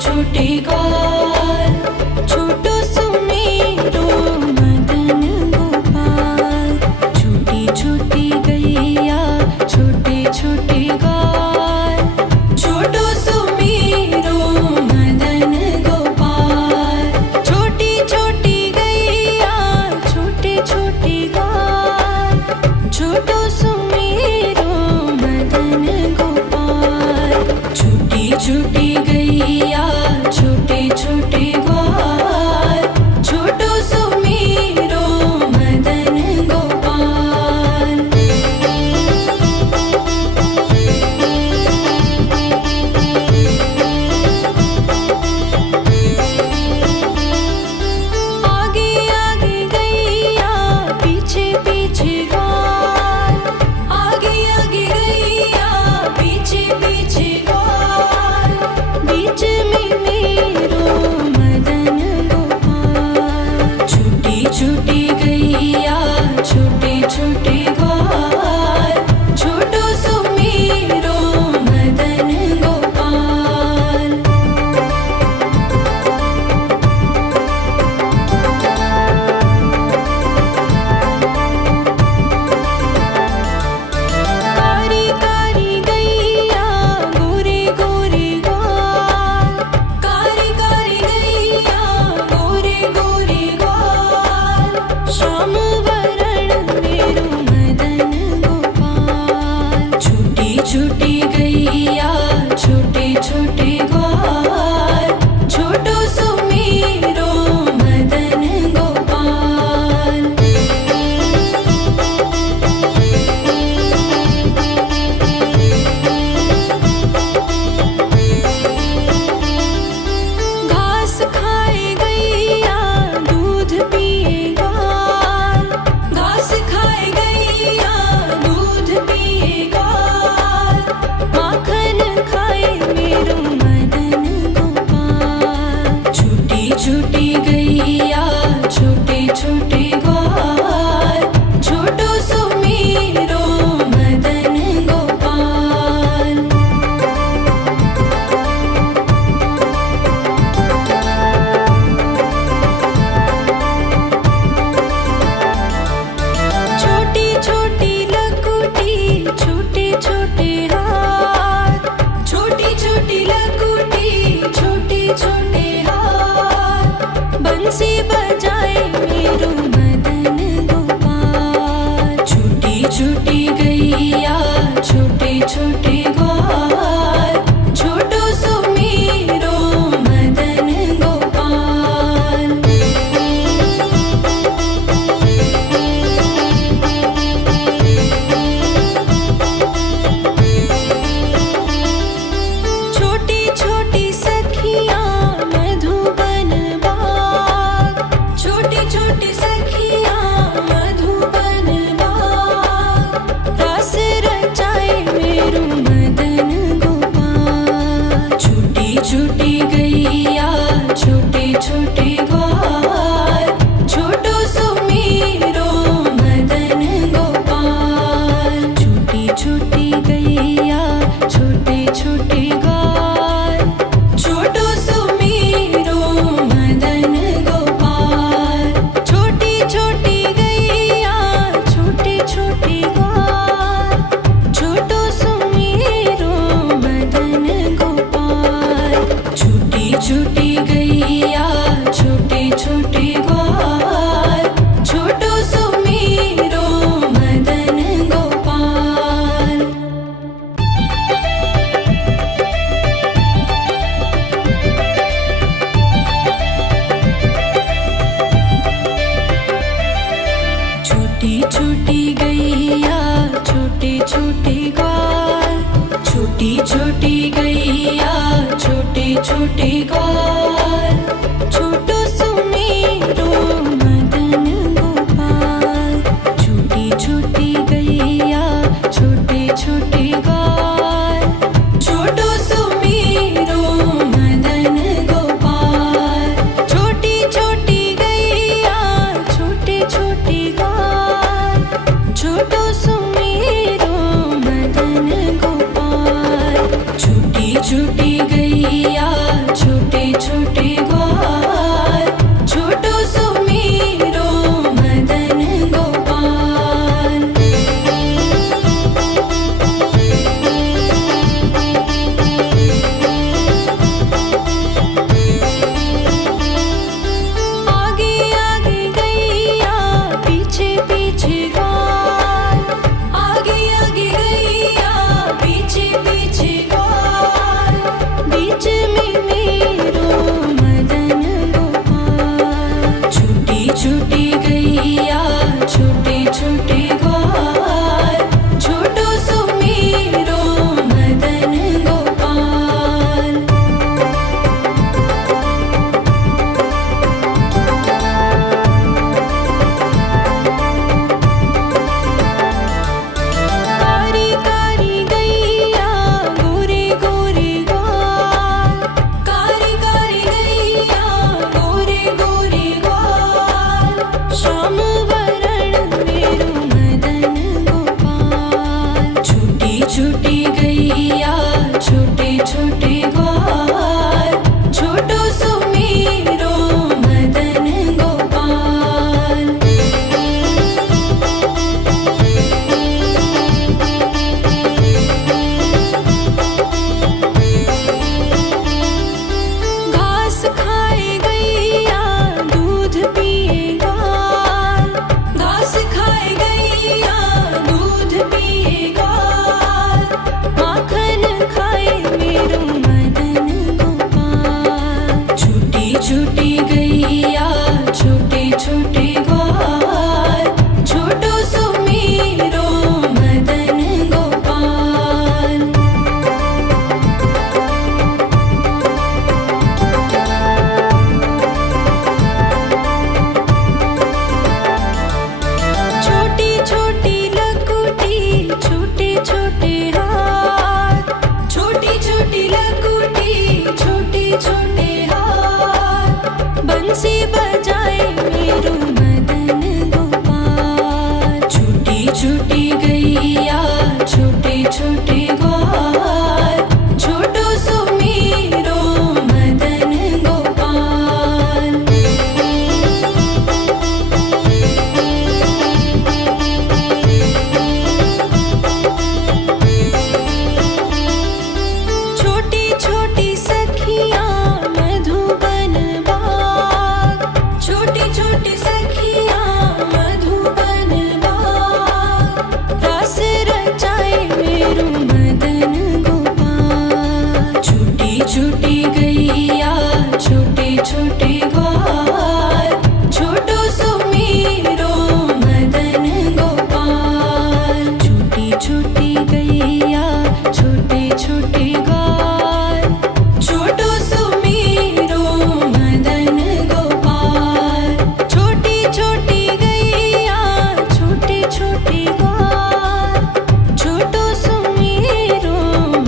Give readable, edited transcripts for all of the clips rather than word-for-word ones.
छोटे ग्वाल, छोटो सुमेरो मदन गोपाल। छोटी छोटी गैया छोटे छोटे ग्वाल, छोटो सुमेरो मदन गोपाल। छोटी छोटी गैया छोटे छोटे ग्वाल, छोटो सुमेरो मदन गोपाल। छोटी छोटी गैया छोटे छोटे ग्वाल, छोटो सुमेरो मदन गोपाल। आगे आगे गैया पीछे पीछे ग्वाल, आगे आगे गैया पीछे पीछे ग्वाल। बीच में मेरो मदन गोपाल। छोटी छोटी गैया छोटे छोटे ग्वाल, छोटो सुमेरो मदन गोपाल। कारी कारी गैया गोरे गोरे ग्वाल, कारी कारी गैया गोरे गोरे ग्वाल। श्याम वरण मेरो मदन गोपाल। छोटी छोटी गैया छोटे छोटे ग्वाल, छोटो सुमेरो मदन गोपाल। घास खाए गैया दूध पिए ग्वाल, घास खाए गैया दूध पिए ग्वाल। माखन खाए मेरो मदन गोपाल। छोटी छोटी गैया छोटे छोटे ग्वाल, छोटो सुमेरो मदन गोपाल। छोटी छोटी लकुटी छोटे छोटे हाथ, छोटी छोटी लकुटी छोटे छोटे हाथ। बंसी बजाए मेरो मदन गोपाल। छोटी छोटी गैया छोटे छोटे ग्वाल, छोटो सुमेरो मदन गोपाल। छोटी छोटी सखियाँ मधुबन बाग, छोटी छोटी सखियाँ मधुबन बाग। रास रचाए मेरो मदन गोपाल। छोटी छोटी गैया छोटे छोटे ग्वाल, छोटो सुमेरो मदन गोपाल। छोटी छोटी गैया छोटे छोटे ग्वाल, छोटो सुमेरो मदन गोपाल। छोटी छोटी गैया छोटे छोटे ग्वाल, छोटो सुमेरो मदन गोपाल। छोटी छोटी गैया छोटे छोटे ग्वाल, छोटो सुमेरो मदन गोपाल। छोटी छोटी गैया छोटे छोटे ग्वाल, छोटी छोटी गैया छोटे छोटे ग्वाल, छोटो सुमेरो मदन गोपाल। छोटी छोटी गैया छोटे छोटे ग्वाल, छोटो सुमेरो मदन गोपाल। छोटी छोटी गैया छोटे छोटे ग्वाल, छोटो सुमेरो मदन गोपाल। छोटी छोटी गैया छोटे गैया छोटे छोटे ग्वाल छोटो सुमेरो मदन गोपाल। घास खाए गैया दूध पिए ग्वाल घास खाए गैया दूध पिए ग्वाल माखन खाए मेरो मदन गोपाल। छोटी छोटी गैया छोटे छोटे ग्वाल छोटो सुमेरो मदन गोपाल। छोटी छोटी लकुटी छोटे छोटे हाथ छोटी छोटी लकुटी छोटे छोटे हाथ बंसी बजाए मेरो मदन गोपाल। छोटी छोटी गैया छोटे छोटे ग्वाल छोटो सुमेरो मदन गोपाल। छोटी छोटी सखियाँ मधुबन बाग छोटी छोटी सखियाँ मधुबन बाग रास रचाए मेरो मदन गोपाल। छोटी छोटी गैया छोटे छोटे ग्वाल छोटो सुमेरो मदन गोपाल। छोटी छोटी गैया छोटे छोटे ग्वाल छोटो सुमेरो मदन गोपाल। छोटी छोटी गैया छोटे छोटे ग्वाल छोटो सुमेरो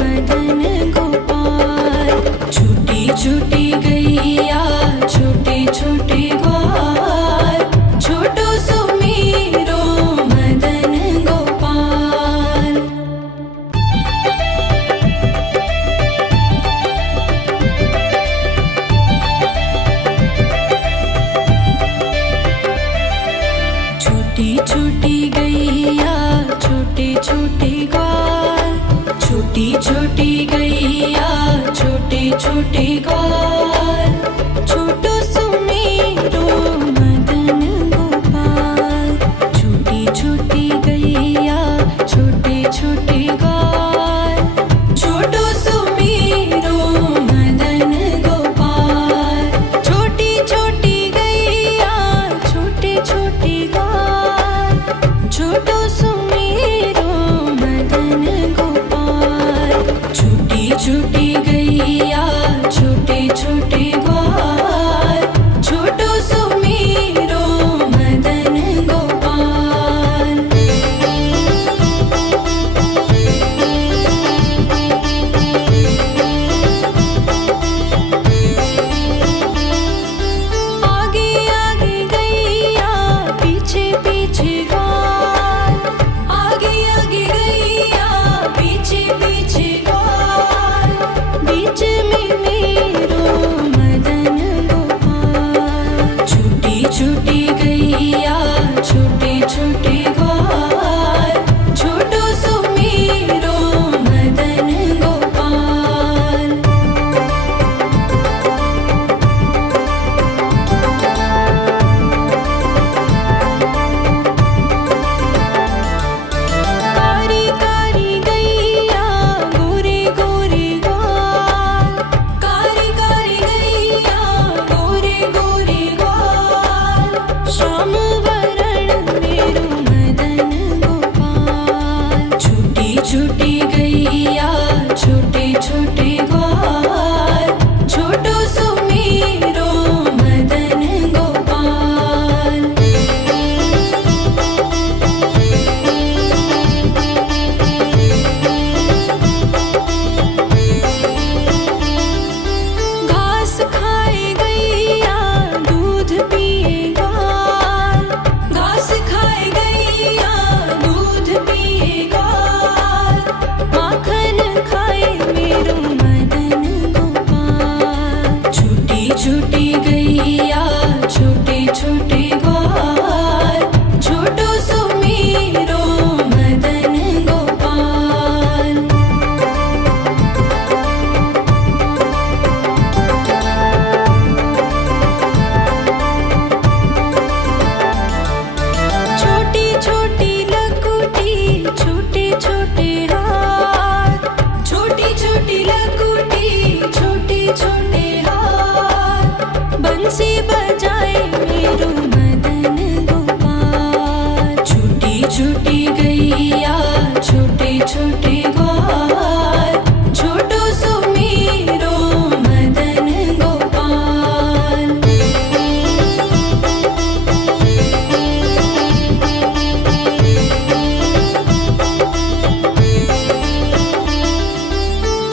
मदन गोपाल। छोटी छोटी गैया छोटे छोटे ग्वाल छोटो सुमेरो मदन गोपाल। छोटी छोटी गैया छोटे छोटे ग्वाल छोटी छोटी गैया छोटे छोटे ग्वाल छोटो सुमेरो मदन गोपाल। छोटी छोटी गैया छोटे छोटे ग्वाल छोटो सुमेरो मदन गोपाल। छोटी छोटी गैया छोटे छोटे ग्वाल छोटो सुमेरो मदन गोपाल। छोटी लकुटी छोटे छोटे हाथ बंसी बजाए मेरो मदन गोपाल। छोटी छोटी गैया छोटे छोटे ग्वाल छोटो सो मेरो मदन गोपाल।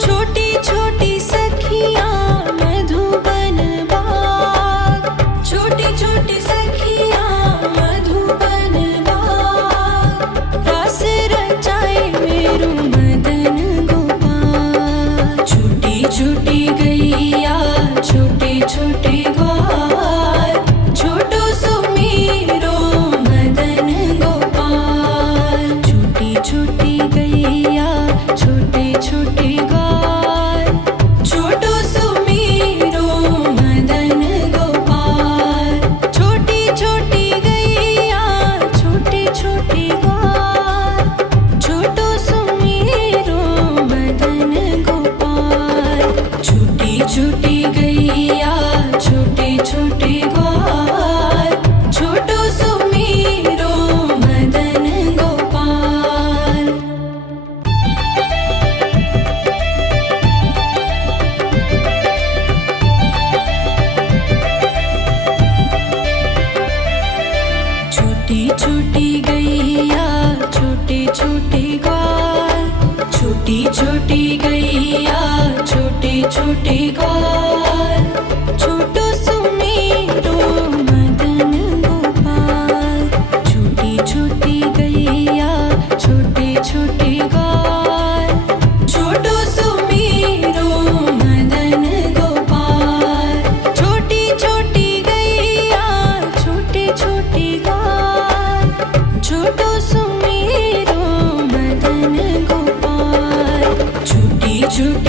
छोटी छोटी सखियाँ मधुबन बाग छोटी छोटी सखियाँ मधुबन बाग रस रचाए मेरो मदन गोपाल। छोटी छोटी गैया छोटे छोटे ग्वाल छोटो सो मेरो मदन गोपाल। छोटी छोटी गैया छोटे छोटे ग्वाल छोटो सो मेरो मदन गोपाल। छोटी छोटी गैया छोटे छोटे ग्वाल छोटो सो मेरो मदन गोपाल। छोटी छोटी गैया छोटे छोटे ग्वाल छोटो सो मेरो मदन गोपाल। छोटी छोटी गैया छोटे छोटे ग्वाल छोटी छोटी गैया छोटे छोटे ग्वाल छोटो सो मेरो मदन गोपाल। छोटी छोटी गैया छोटे छोटे ग्वाल छोटो सो मेरो मदन गोपाल। छोटी छोटी गैया छोटे छोटे ग्वाल छोटो सो मेरो मदन गोपाल। छोटी छोटी